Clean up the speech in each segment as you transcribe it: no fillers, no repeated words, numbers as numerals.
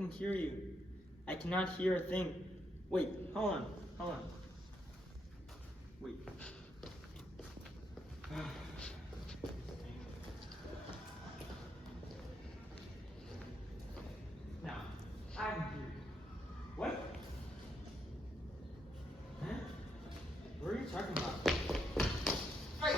can hear you. I cannot hear a thing. Wait, hold on. Wait. Now, I can hear you. What? Huh? What are you talking about? Right.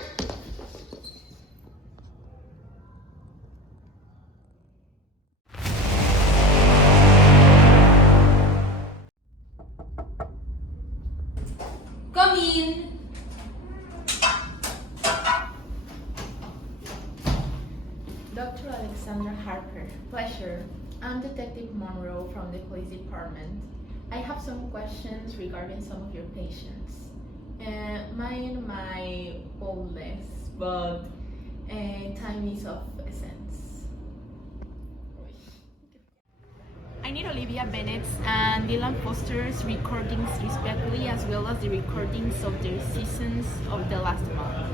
Come in. Dr. Alexandra Harper, pleasure. I'm Detective Monroe from the police department. I have some questions regarding some of your patients. Mine my boldness, but time is of essence. I need Olivia Bennett's and Dylan Foster's recordings respectively, as well as the recordings of their seasons of the last month.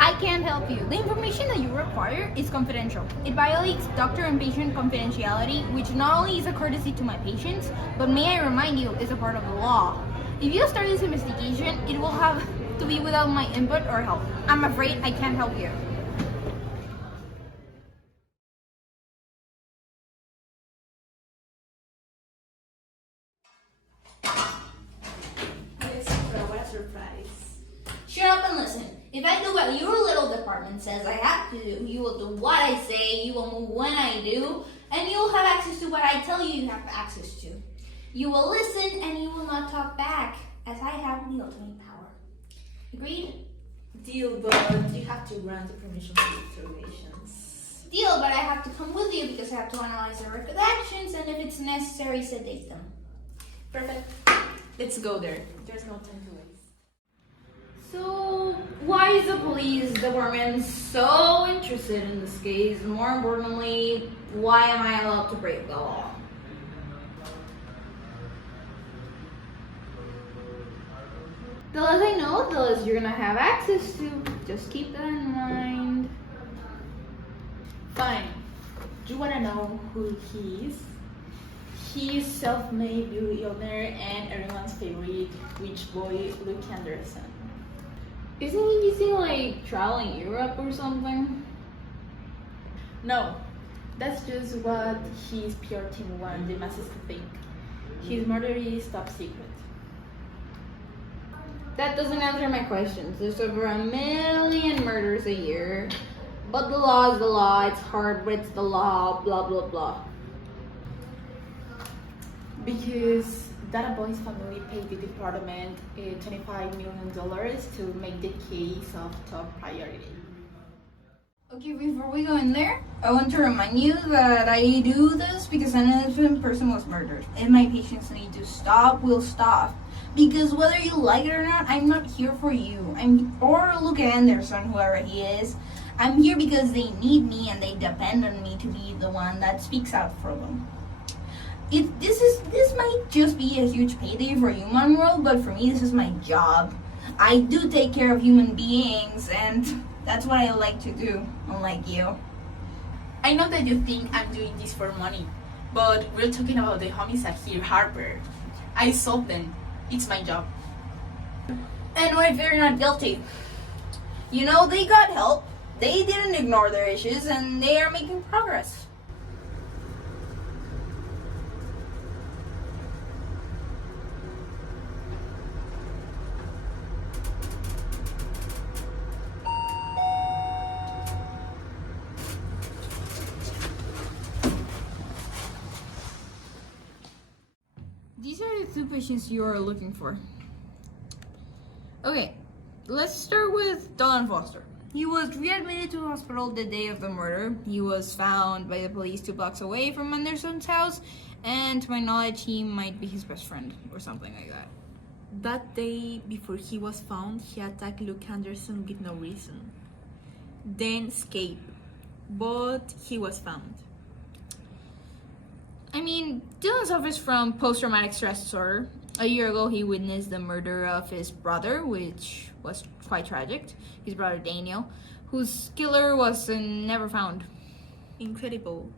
I can't help you. The information that you require is confidential. It violates doctor and patient confidentiality, which not only is a courtesy to my patients, but may I remind you, is a part of the law. If you start this investigation, it will have to be without my input or help. I'm afraid I can't help you. What a surprise. Shut up and listen. If I do what your little department says I have to do, you will do what I say, you will move when I do, and you will have access to what I tell you have access to. You will listen and you will not talk back, as I have the ultimate power. Agreed? Deal, but you have to grant the permission for the interrogations. Deal, but I have to come with you because I have to analyze the record actions and if it's necessary, sedate them. Perfect. Let's go there. There's no time to waste. So, why is the police department so interested in this case? More importantly, why am I allowed to break the law? The less I know, the less you're gonna have access to. Just keep that in mind. Fine. Do you wanna know who he is? He's self-made billionaire and everyone's favorite rich boy, Luke Anderson. Isn't he busy like traveling Europe or something? No, that's just what his PR team want the masses to think. His murder is top secret. That doesn't answer my questions. There's over 1 million murders a year. But the law is the law, it's hard, but it's the law, blah blah blah. Because Dana Boy's family paid the department $25 million to make the case of top priority. Okay, before we go in there, I want to remind you that I do this because an innocent person was murdered. If my patients need to stop, we'll stop. Because whether you like it or not, I'm not here for you. Or Luke Anderson, whoever he is. I'm here because they need me and they depend on me to be the one that speaks out for them. This might just be a huge payday for you, Monroe, but for me, this is my job. I do take care of human beings, and that's what I like to do, unlike you. I know that you think I'm doing this for money, but we're talking about the homicide here, Harper. I solved them. It's my job. And what if they're not guilty? You know, they got help. They didn't ignore their issues, and they are making progress. These are the two patients you are looking for. Okay, let's start with Dylan Foster. He was readmitted to the hospital the day of the murder. He was found by the police 2 blocks away from Anderson's house, and to my knowledge, he might be his best friend or something like that. That day before he was found, he attacked Luke Anderson with no reason. Then escaped, but he was found. I mean, Dylan suffers from post-traumatic stress disorder. A year ago, he witnessed the murder of his brother, which was quite tragic. His brother Daniel, whose killer was never found. Incredible.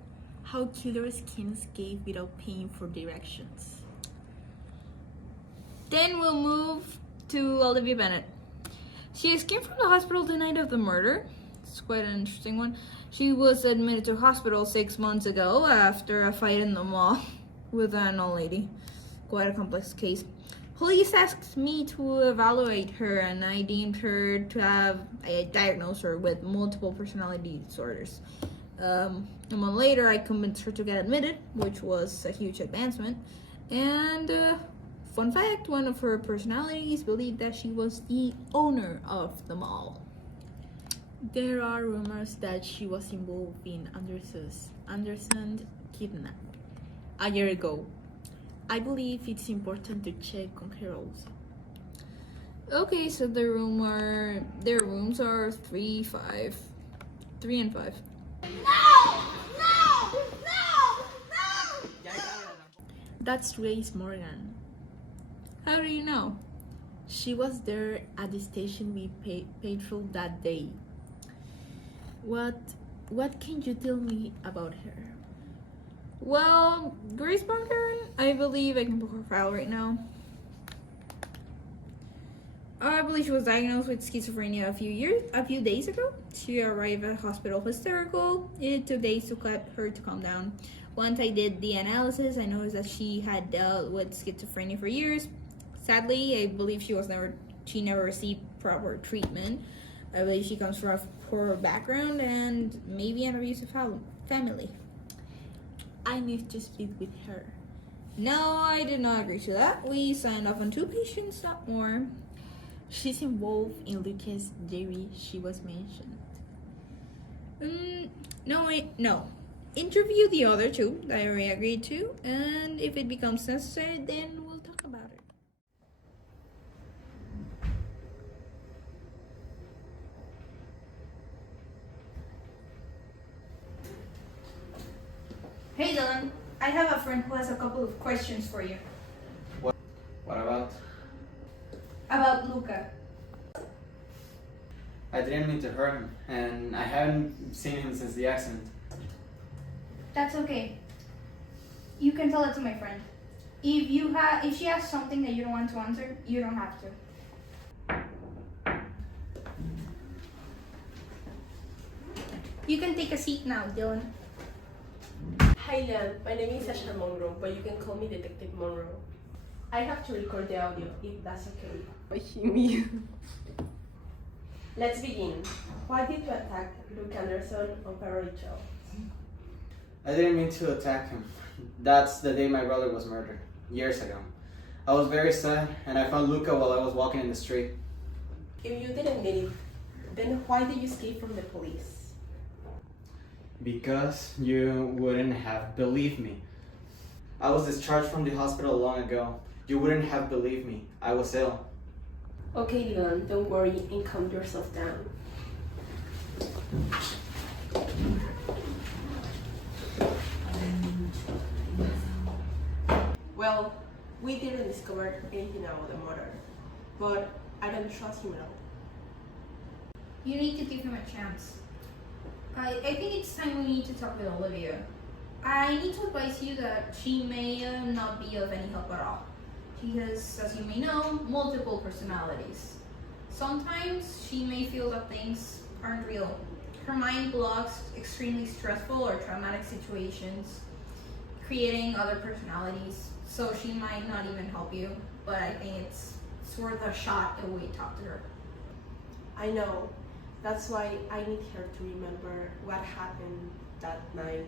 how killers can escape without paying for directions. Then we'll move to Olivia Bennett. She escaped from the hospital the night of the murder. It's quite an interesting one. She was admitted to hospital 6 months ago after a fight in the mall with an old lady. Quite a complex case. Police asked me to evaluate her, and I deemed her to have diagnosed her with multiple personality disorders. A month later, I convinced her to get admitted, which was a huge advancement. And fun fact, one of her personalities believed that she was the owner of the mall. There are rumors that she was involved in Anderson kidnap a year ago. I believe it's important to check on her also. Okay, so their rooms are 3 and 5. That's Grace Morgan. How do you know? She was there at the station we patrolled that day. What can you tell me about her? Well, Grace Barker, I believe I can pull her file right now. I believe she was diagnosed with schizophrenia a few days ago. She arrived at hospital hysterical. It took days to get her to calm down. Once I did the analysis, I noticed that she had dealt with schizophrenia for years. Sadly, I believe she never received proper treatment. I believe she comes from a poor background and maybe an abusive family. I need to speak with her. No, I did not agree to that. We signed off on 2 patients, not more. She's involved in Lucas Jerry, she was mentioned. No. Interview the other 2 that I already agreed to, and if it becomes necessary, then we'll talk about it. Hey Dylan, I have a friend who has a couple of questions for you. What about? About Luca. I didn't mean to hurt him, and I haven't seen him since the accident. That's okay. You can tell it to my friend. If she asks something that you don't want to answer, you don't have to. You can take a seat now, Dylan. Hi Lan, my name is Sasha Monroe, but you can call me Detective Monroe. I have to record the audio, if that's okay. Let's begin. Why did you attack Luke Anderson on February 12th? I didn't mean to attack him. That's the day my brother was murdered, years ago. I was very sad, and I found Luca while I was walking in the street. If you didn't mean it, then why did you escape from the police? Because you wouldn't have believed me. I was discharged from the hospital long ago. You wouldn't have believed me. I was ill. Okay, Dylan, don't worry and calm yourself down. Well, we didn't discover anything about the murder, but I don't trust him at all. You need to give him a chance. I think it's time we need to talk with Olivia. I need to advise you that she may not be of any help at all. She has, as you may know, multiple personalities. Sometimes she may feel that things aren't real. Her mind blocks extremely stressful or traumatic situations, creating other personalities. So she might not even help you, but I think it's worth a shot if we talk to her. I know. That's why I need her to remember what happened that night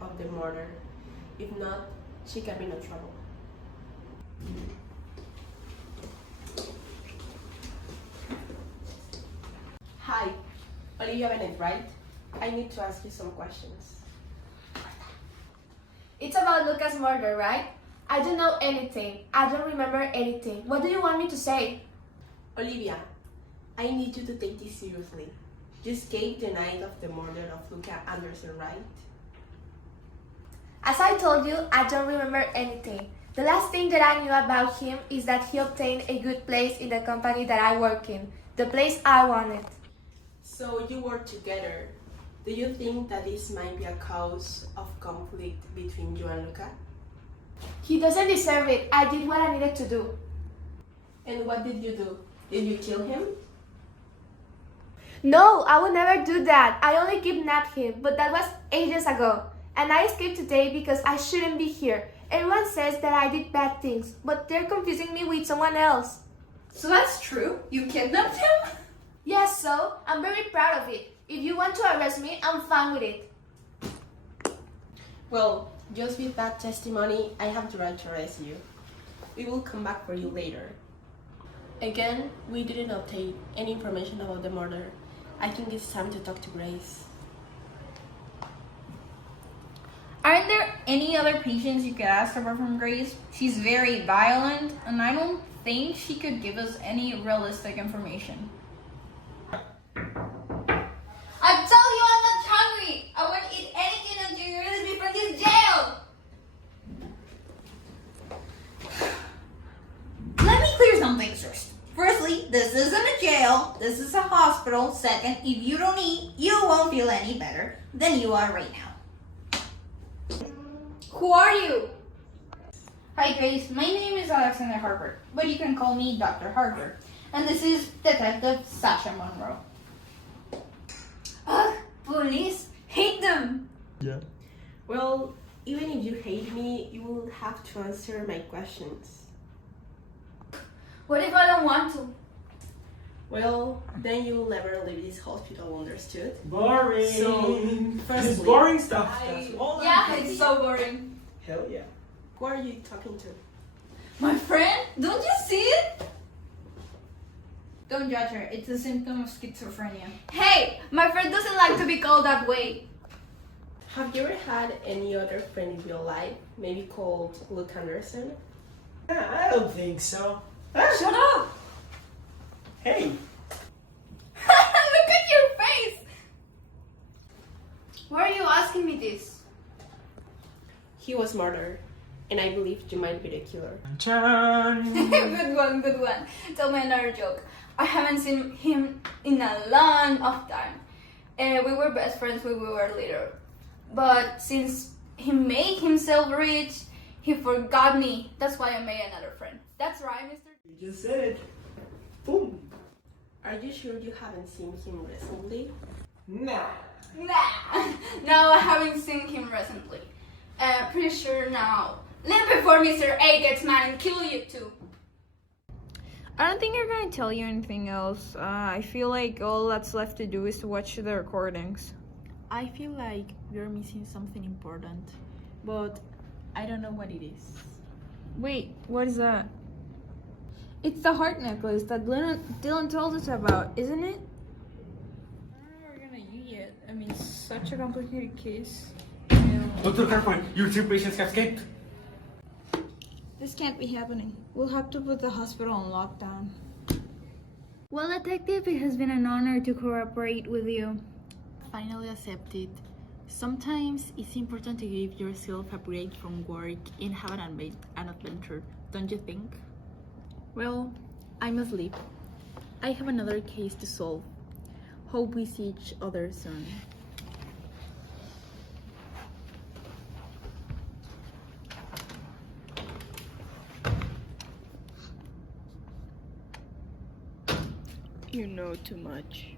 of the murder. If not, she can be in trouble. Hi, Olivia Bennett, right? I need to ask you some questions. It's about Luca's murder, right? I don't know anything. I don't remember anything. What do you want me to say? Olivia, I need you to take this seriously. You escaped the night of the murder of Luca Anderson, right? As I told you, I don't remember anything. The last thing that I knew about him is that he obtained a good place in the company that I work in, the place I wanted. So you were together Do you think that this might be a cause of conflict between you and Luca? He doesn't deserve it. I did what I needed to do. And what did you do? Did you kill him? No, I would never do that. I only kidnapped him, but that was ages ago. And I escaped today because I shouldn't be here. Everyone says that I did bad things, but they're confusing me with someone else. So that's true? You kidnapped him? Yes, so I'm very proud of it. If you want to arrest me, I'm fine with it. Well, just with that testimony, I have the right to arrest you. We will come back for you later. Again, we didn't obtain any information about the murder. I think it's time to talk to Grace. Aren't there any other patients you could ask apart from Grace? She's very violent, and I don't think she could give us any realistic information. I tell you I'm not hungry! I won't eat anything until you release me from this jail! Let me clear some things first. Firstly, this isn't a jail. This is a hospital. Second, if you don't eat, you won't feel any better than you are right now. Who are you? Hi Grace, my name is Alexander Harper, but you can call me Dr. Harper. And this is Detective Sasha Monroe. Ugh, police, hate them! Yeah. Well, even if you hate me, you will have to answer my questions. What if I don't want to? Well, then you will never leave this hospital, understood? Boring. So, It's firstly, boring stuff. That's all. Yeah, it's so boring. Hell yeah. who are you talking to? My friend, don't you see it? Don't judge her, it's a symptom of schizophrenia. Hey, my friend doesn't like to be called that way. Have you ever had any other friend in real life, maybe called Luke Anderson? I don't think so. Shut up! Hey. Look at your face! Why are you asking me this? He was murdered, and I believe you might be the killer. Good one, good one. Tell me another joke. I haven't seen him in a long of time. We were best friends when we were little. But since he made himself rich, he forgot me. That's why I made another friend. That's right, Mr. You just said it. Boom. Are you sure you haven't seen him recently? Nah. Nah, no, I haven't seen him recently. Pretty sure now. Live before Mr. A gets mad and kill you too. I don't think they're gonna tell you anything else. I feel like all that's left to do is to watch the recordings. I feel like we're missing something important, but I don't know what it is. Wait, what is that? It's the heart necklace that Dylan told us about, isn't it? I don't know how we're gonna use it. I mean, it's such a complicated case. Dr. Harper, your two patients have escaped. This can't be happening. We'll have to put the hospital on lockdown. Well, Detective, it has been an honor to cooperate with you. Finally accepted. Sometimes it's important to give yourself a break from work and have an adventure, don't you think? Well, I must leave. I have another case to solve. Hope we see each other soon. You know too much.